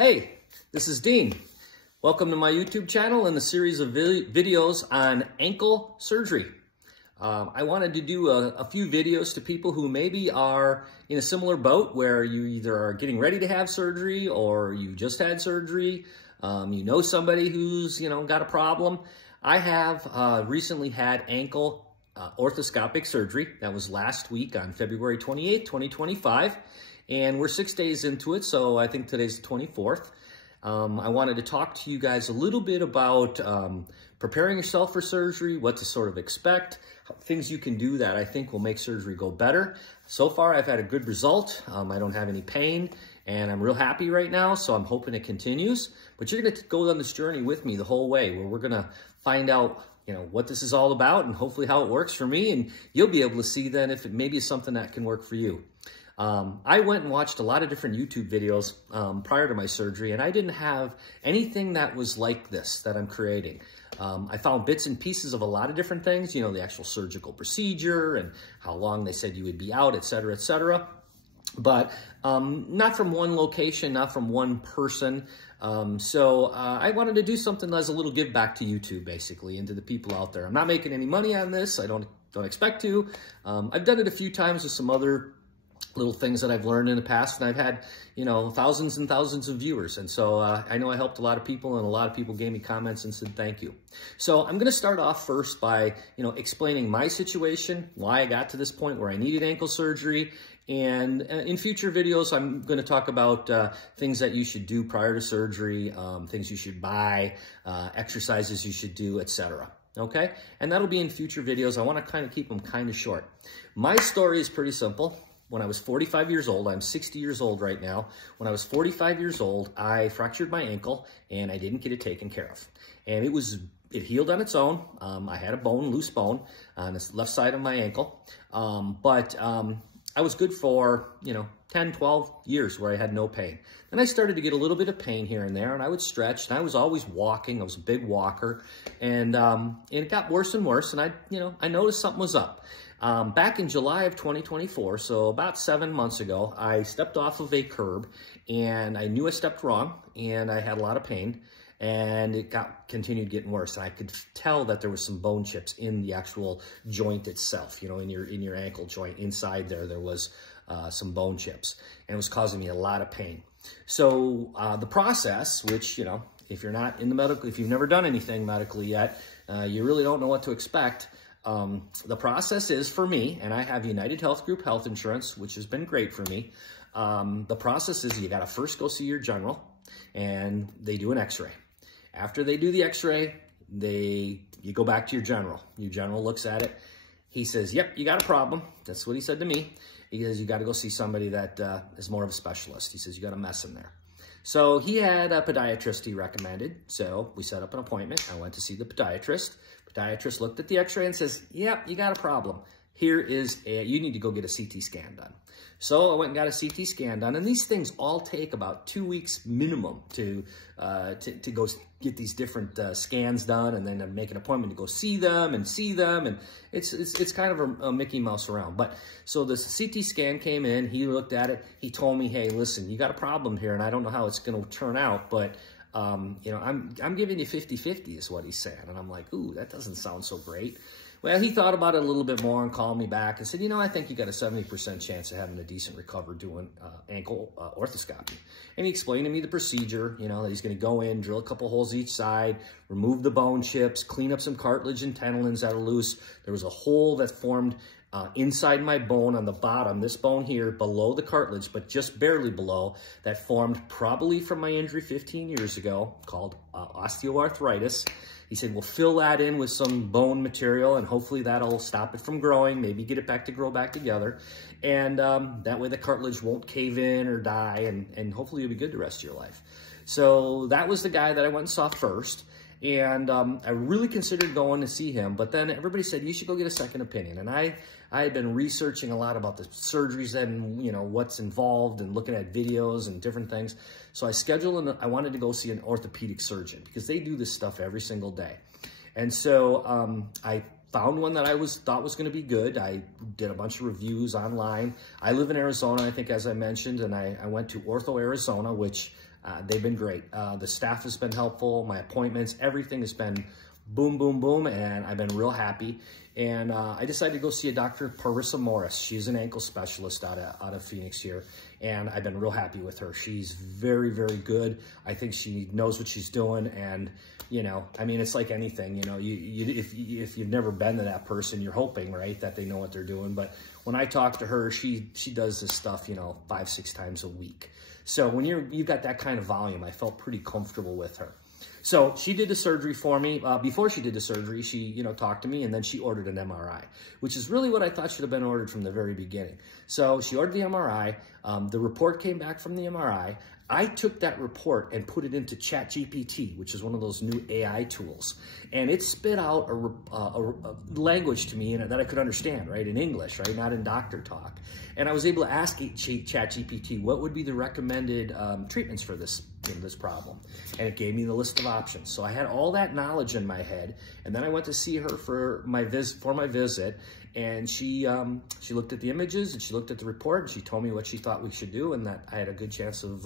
Hey, this is Dean. Welcome to my YouTube channel and the series of videos on ankle surgery. I wanted to do a few videos to people who maybe are in a similar boat where you either are getting ready to have surgery or you just had surgery. You know somebody who's, got a problem. I have recently had ankle arthroscopic surgery. That was last week on February 28th, 2025. And we're 6 days into it, so I think today's the 24th. I wanted to talk to you guys a little bit about preparing yourself for surgery, what to sort of expect, things you can do that I think will make surgery go better. So far, I've had a good result. I don't have any pain, and I'm real happy right now, so I'm hoping it continues. But you're going to go on this journey with me the whole way, where we're going to find out what this is all about and hopefully how it works for me, and you'll be able to see then if it maybe is something that can work for you. I went and watched a lot of different YouTube videos prior to my surgery, and I didn't have anything that was like this that I'm creating. I found bits and pieces of a lot of different things, the actual surgical procedure and how long they said you would be out, et cetera, but not from one location, not from one person. So I wanted to do something as a little give back to YouTube, basically, and to the people out there. I'm not making any money on this. I don't expect to. I've done it a few times with some other little things that I've learned in the past, and I've had, thousands and thousands of viewers. And so I know I helped a lot of people, and a lot of people gave me comments and said thank you. So I'm going to start off first by, explaining my situation, why I got to this point where I needed ankle surgery. And in future videos, I'm going to talk about things that you should do prior to surgery, things you should buy, exercises you should do, etc. Okay? And that'll be in future videos. I want to kind of keep them kind of short. My story is pretty simple. When I was 45 years old, I'm 60 years old right now. When I was 45 years old, I fractured my ankle and I didn't get it taken care of. And it healed on its own. I had a loose bone on the left side of my ankle. But I was good for, 10, 12 years where I had no pain. Then I started to get a little bit of pain here and there, and I would stretch, and I was always walking. I was a big walker, and it got worse and worse, and I noticed something was up. Back in July of 2024, so about 7 months ago, I stepped off of a curb, and I knew I stepped wrong, and I had a lot of pain, and it continued getting worse. And I could tell that there was some bone chips in the actual joint itself, in your ankle joint. Inside there was some bone chips, and it was causing me a lot of pain. So the process, which, if you're not in the medical, if you've never done anything medically yet, you really don't know what to expect. The process is for me, and I have United Health Group health insurance, which has been great for me. The process is you got to first go see your general, and they do an x-ray. After they do the x-ray, you go back to your general. Your general looks at it. He says, yep, you got a problem. That's what he said to me. He says, you got to go see somebody that is more of a specialist. He says, you got a mess in there. So he had a podiatrist he recommended. So we set up an appointment. I went to see the podiatrist. Podiatrist looked at the x-ray and says, yep, you got a problem. You need to go get a CT scan done. So I went and got a CT scan done, and these things all take about 2 weeks minimum to go get these different scans done, and then make an appointment to go see them, and it's kind of a Mickey Mouse around. But so the CT scan came in, he looked at it, he told me, hey, listen, you got a problem here, and I don't know how it's going to turn out, but I'm giving you 50-50 is what he's saying. And I'm like, ooh, that doesn't sound so great. Well, he thought about it a little bit more and called me back and said, I think you got a 70% chance of having a decent recovery doing ankle arthroscopy. And he explained to me the procedure, that he's going to go in, drill a couple holes each side, remove the bone chips, clean up some cartilage and tendons that are loose. There was a hole that formed inside my bone on the bottom, this bone here, below the cartilage, but just barely below, that formed probably from my injury 15 years ago, called osteoarthritis. He said, we'll fill that in with some bone material, and hopefully that'll stop it from growing, maybe get it back to grow back together. And that way the cartilage won't cave in or die, and hopefully you'll be good the rest of your life. So that was the guy that I went and saw first. And I really considered going to see him, but then everybody said, you should go get a second opinion. And I had been researching a lot about the surgeries and, what's involved, and looking at videos and different things. So I scheduled, and I wanted to go see an orthopedic surgeon because they do this stuff every single day. And so I found one that I thought was going to be good. I did a bunch of reviews online. I live in Arizona, I think, as I mentioned, and I went to Ortho Arizona, which they've been great. The staff has been helpful. My appointments, everything has been boom, boom, boom, and I've been real happy. And I decided to go see a Dr. Parissa Morris. She's an ankle specialist out of Phoenix here, and I've been real happy with her. She's very, very good. I think she knows what she's doing, and you know, I mean, it's like anything, you know, if you've never been to that person, you're hoping, right, that they know what they're doing. But when I talk to her, she does this stuff, you know, 5-6 times a week. So when you've got that kind of volume, I felt pretty comfortable with her. So she did the surgery for me. Before she did the surgery, she, you know, talked to me, and then she ordered an MRI, which is really what I thought should have been ordered from the very beginning. So she ordered the MRI. The report came back from the MRI. I took that report and put it into ChatGPT, which is one of those new AI tools. And it spit out a language to me that I could understand, right, in English, right, not in doctor talk. And I was able to ask ChatGPT what would be the recommended treatments for this, you know, this problem. And it gave me the list of options. So I had all that knowledge in my head. And then I went to see her for my visit. And she looked at the images, and she looked at the report, and she told me what she thought we should do, and that I had a good chance of,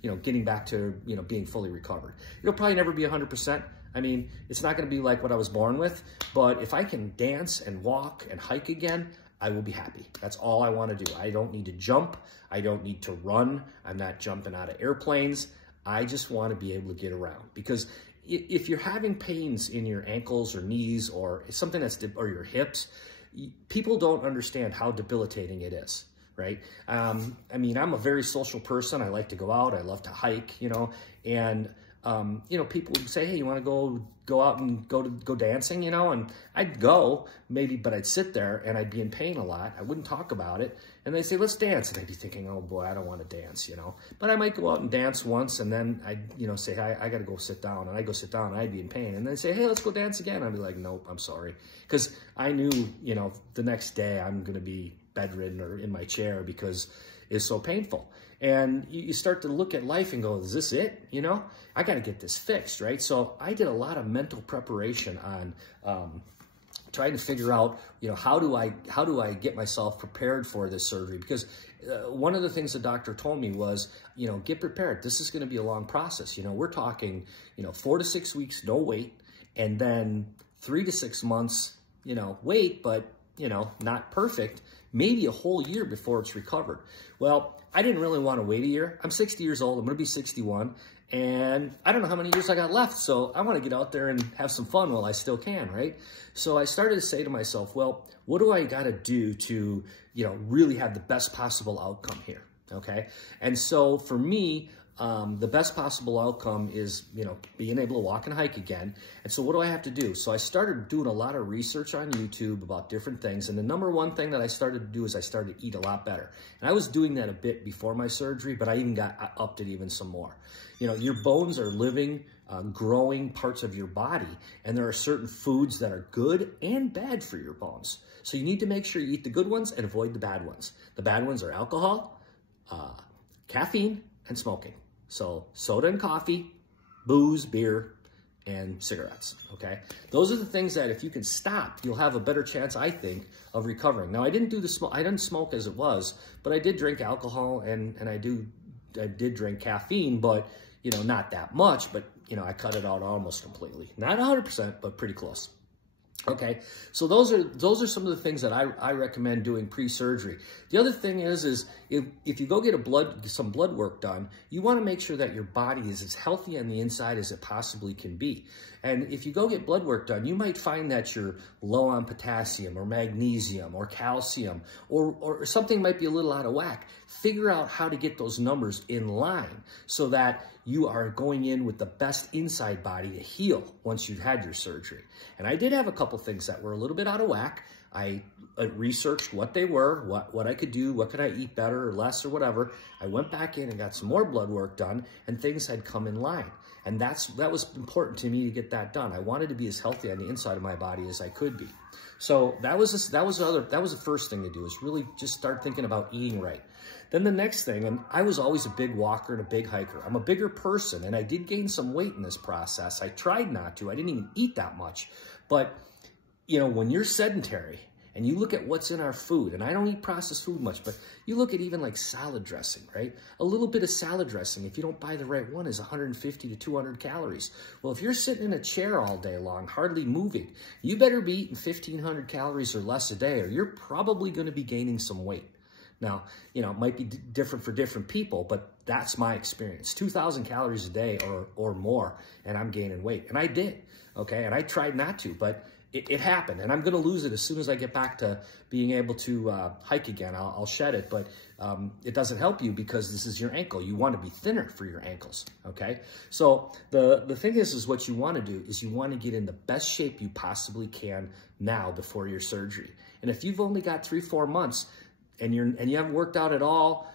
you know, getting back to, you know, being fully recovered. It'll probably never be 100%. I mean, it's not going to be like what I was born with, but if I can dance and walk and hike again, I will be happy. That's all I want to do. I don't need to jump. I don't need to run. I'm not jumping out of airplanes. I just want to be able to get around, because if you're having pains in your ankles or knees or something or your hips, people don't understand how debilitating it is, right? I mean, I'm a very social person. I like to go out. I love to hike, you know, and, you know, people would say, hey, you want to go out and go dancing, you know, and I'd go maybe, but I'd sit there and I'd be in pain a lot. I wouldn't talk about it. And they'd say, let's dance. And I'd be thinking, oh boy, I don't want to dance, you know, but I might go out and dance once, and then I'd, you know, say, I got to go sit down, and I'd go sit down and I'd be in pain. And they'd say, hey, let's go dance again. I'd be like, nope, I'm sorry. Because I knew, you know, the next day I'm going to be bedridden or in my chair because it's so painful. And you start to look at life and go, is this it? You know, I got to get this fixed, right? So I did a lot of mental preparation on trying to figure out, you know, how do I get myself prepared for this surgery? Because one of the things the doctor told me was, you know, get prepared. This is going to be a long process. You know, we're talking, you know, 4 to 6 weeks, no wait, and then 3 to 6 months, you know, wait, but, you know, not perfect, maybe a whole year before it's recovered. Well, I didn't really want to wait a year. I'm 60 years old. I'm going to be 61. And I don't know how many years I got left. So I want to get out there and have some fun while I still can, right? So I started to say to myself, well, what do I got to do to, you know, really have the best possible outcome here? Okay. And so for me, the best possible outcome is, you know, being able to walk and hike again. And so what do I have to do? So I started doing a lot of research on YouTube about different things. And the number one thing that I started to do is I started to eat a lot better. And I was doing that a bit before my surgery, but I even upped it even some more. You know, your bones are living, growing parts of your body. And there are certain foods that are good and bad for your bones. So you need to make sure you eat the good ones and avoid the bad ones. The bad ones are alcohol, caffeine, and smoking. So soda and coffee, booze, beer, and cigarettes, okay? Those are the things that if you can stop, you'll have a better chance, I think, of recovering. Now, I didn't smoke as it was, but I did drink alcohol and I did drink caffeine, but, you know, not that much, but, you know, I cut it out almost completely. Not 100%, but pretty close. Okay, so those are some of the things that I recommend doing pre-surgery. The other thing is if you go get some blood work done, you want to make sure that your body is as healthy on the inside as it possibly can be. And if you go get blood work done, you might find that you're low on potassium or magnesium or calcium or something might be a little out of whack. Figure out how to get those numbers in line so that you are going in with the best inside body to heal once you've had your surgery. And I did have a couple things that were a little bit out of whack. I researched what they were, what I could do, what could I eat better or less or whatever. I went back in and got some more blood work done, and things had come in line. And that was important to me to get that done. I wanted to be as healthy on the inside of my body as I could be. So that was the first thing to do, is really just start thinking about eating right. Then the next thing, and I was always a big walker and a big hiker. I'm a bigger person, and I did gain some weight in this process. I tried not to. I didn't even eat that much. But when you're sedentary and you look at what's in our food, and I don't eat processed food much, but you look at even like salad dressing, right? A little bit of salad dressing, if you don't buy the right one, is 150 to 200 calories. Well, if you're sitting in a chair all day long, hardly moving, you better be eating 1,500 calories or less a day, or you're probably going to be gaining some weight. Now, it might be different for different people, but that's my experience. 2,000 calories a day or more, and I'm gaining weight. And I did, okay? And I tried not to, but it happened, and I'm going to lose it as soon as I get back to being able to hike again. I'll shed it, but it doesn't help you because this is your ankle. You want to be thinner for your ankles, okay? So the thing is what you want to do is you want to get in the best shape you possibly can now before your surgery. And if you've only got 3-4 months and you haven't worked out at all,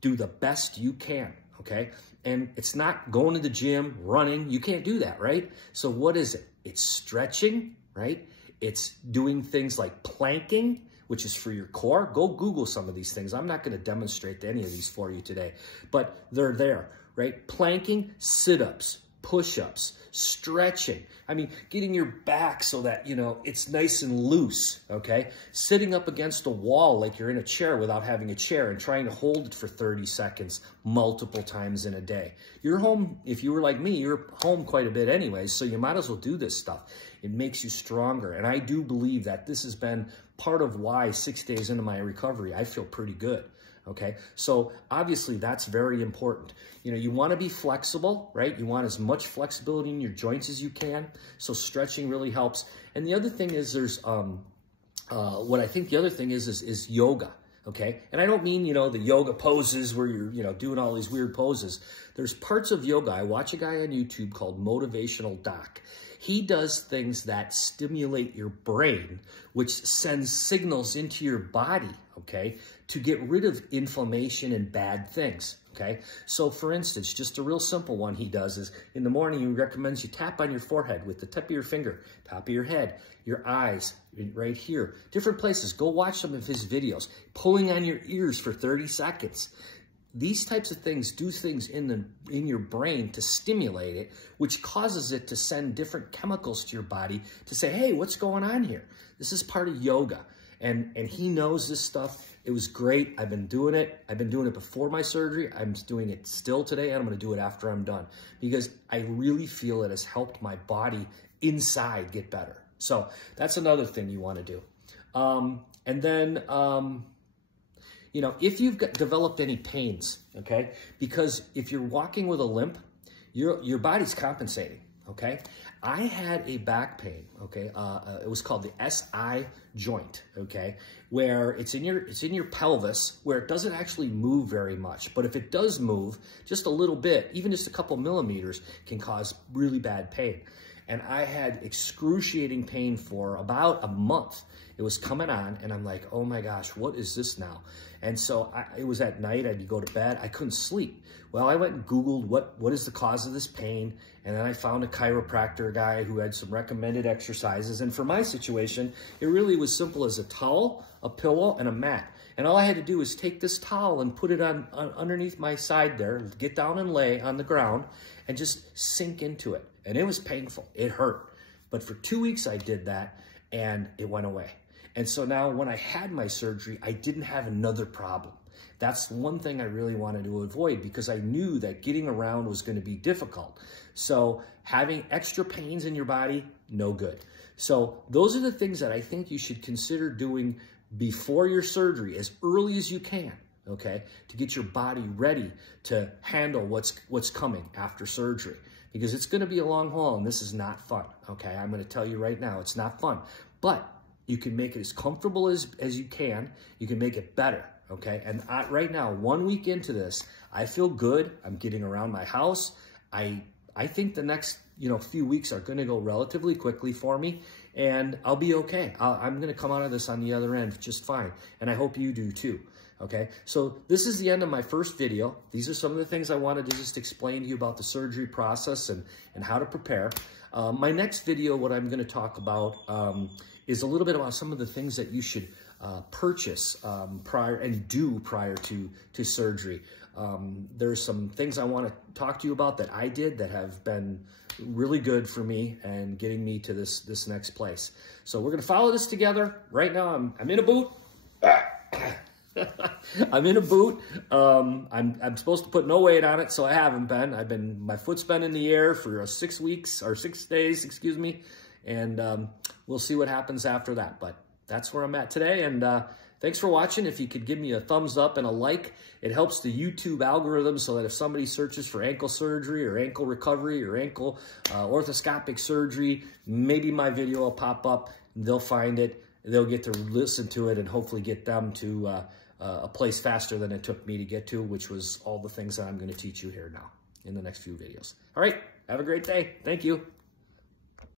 do the best you can, okay? And it's not going to the gym, running. You can't do that, right? So what is it? It's stretching, right? It's doing things like planking, which is for your core. Go Google some of these things. I'm not going to demonstrate any of these for you today, but they're there, right? Planking, sit-ups, push-ups, stretching. I mean, getting your back so that, it's nice and loose, okay? Sitting up against a wall like you're in a chair without having a chair and trying to hold it for 30 seconds multiple times in a day. You're home, if you were like me, you're home quite a bit anyways, so you might as well do this stuff. It makes you stronger, and I do believe that this has been part of why 6 days into my recovery, I feel pretty good. Okay, so obviously that's very important. You want to be flexible, right? You want as much flexibility in your joints as you can. So stretching really helps. And the other thing is there's, what I think the other thing is yoga. Okay, and I don't mean, the yoga poses where you're, doing all these weird poses. There's parts of yoga. I watch a guy on YouTube called Motivational Doc. He does things that stimulate your brain, which sends signals into your body, okay, to get rid of inflammation and bad things, okay? So for instance, just a real simple one he does is in the morning, he recommends you tap on your forehead with the tip of your finger, top of your head, your eyes, right here, different places. Go watch some of his videos, pulling on your ears for 30 seconds. These types of things do things in your brain to stimulate it, which causes it to send different chemicals to your body to say, hey, what's going on here? This is part of yoga. And he knows this stuff. It was great. I've been doing it. I've been doing it before my surgery. I'm doing it still today, and I'm going to do it after I'm done because I really feel it has helped my body inside get better. So that's another thing you want to do. And then... if you've developed any pains, okay, because if you're walking with a limp, your body's compensating, okay? I had a back pain, okay? It was called the SI joint, okay, where it's in your pelvis, where it doesn't actually move very much, but if it does move just a little bit, even just a couple millimeters, can cause really bad pain. And I had excruciating pain for about a month. It was coming on, and I'm like, oh my gosh, what is this now? And so it was at night, I'd go to bed, I couldn't sleep. Well, I went and Googled what is the cause of this pain, and then I found a chiropractor guy who had some recommended exercises. And for my situation, it really was simple as a towel, a pillow, and a mat. And all I had to do was take this towel and put it on underneath my side there, get down and lay on the ground, and just sink into it. And it was painful. It hurt. But for 2 weeks, I did that, and it went away. And so now when I had my surgery, I didn't have another problem. That's one thing I really wanted to avoid because I knew that getting around was going to be difficult. So having extra pains in your body, no good. So those are the things that I think you should consider doing before your surgery as early as you can, okay, to get your body ready to handle what's coming after surgery. Because it's going to be a long haul, and this is not fun, okay? I'm going to tell you right now, it's not fun. But you can make it as comfortable as you can. You can make it better, okay? And right now, 1 week into this, I feel good. I'm getting around my house. I think the next few weeks are going to go relatively quickly for me, and I'll be okay. I'm going to come out of this on the other end just fine, and I hope you do too. Okay, so this is the end of my first video. These are some of the things I wanted to just explain to you about the surgery process and how to prepare. My next video, what I'm going to talk about is a little bit about some of the things that you should purchase prior to surgery. There's some things I want to talk to you about that I did that have been really good for me and getting me to this next place. So we're going to follow this together. Right now I'm in a boot. I'm in a boot. I'm supposed to put no weight on it, so I haven't been. My foot's been in the air for 6 days, excuse me, and we'll see what happens after that. But that's where I'm at today, and thanks for watching. If you could give me a thumbs up and a like, it helps the YouTube algorithm so that if somebody searches for ankle surgery or ankle recovery or ankle arthroscopic surgery, maybe my video will pop up. They'll find it. They'll get to listen to it and hopefully get them to a place faster than it took me to get to, which was all the things that I'm going to teach you here now in the next few videos. All right, have a great day. Thank you.